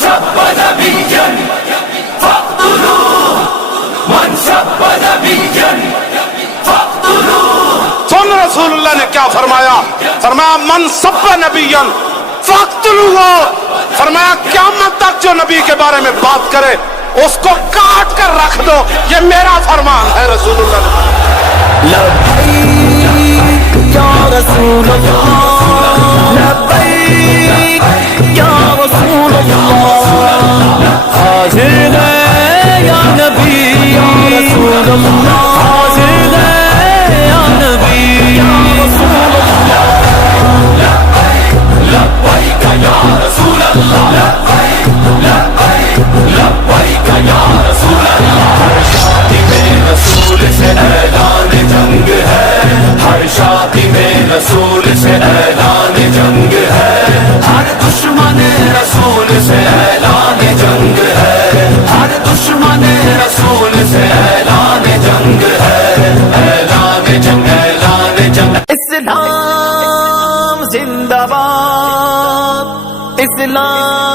سب نبيا فاقتلوه من سب نبيا فاقتلوه. سن رسول اللہ نے کیا فرمایا؟ فرمایا من سب نبیا فاقتلوه. فرمایا قیامت تک جو نبی کے بارے میں بات کرے اس کو کاٹ کر رکھ دو. یہ میرا فرمان ہے رسول اللہ نے. لبیک یا رسول اللہ، لبیک یا رسول اللہ، حاضر ہے یا نبی یا رسول اللہ، حاضر ہے یا نبی یا رسول اللہ. لبيك يا رسول الله لبيك لبيك لبيك يا رسول الله. ہر شادی میں رسول سے اعلان جنگ ہے، ہر شادی میں رسول سے اعلان جنگ ہے، ہر دشمن رسول سے اعلان جنگ ہے، ہر دشمن رسول سے اعلان جنگ ہے، اعلان جنگ اعلان جنگ. اسلام زندہ باد، اسلام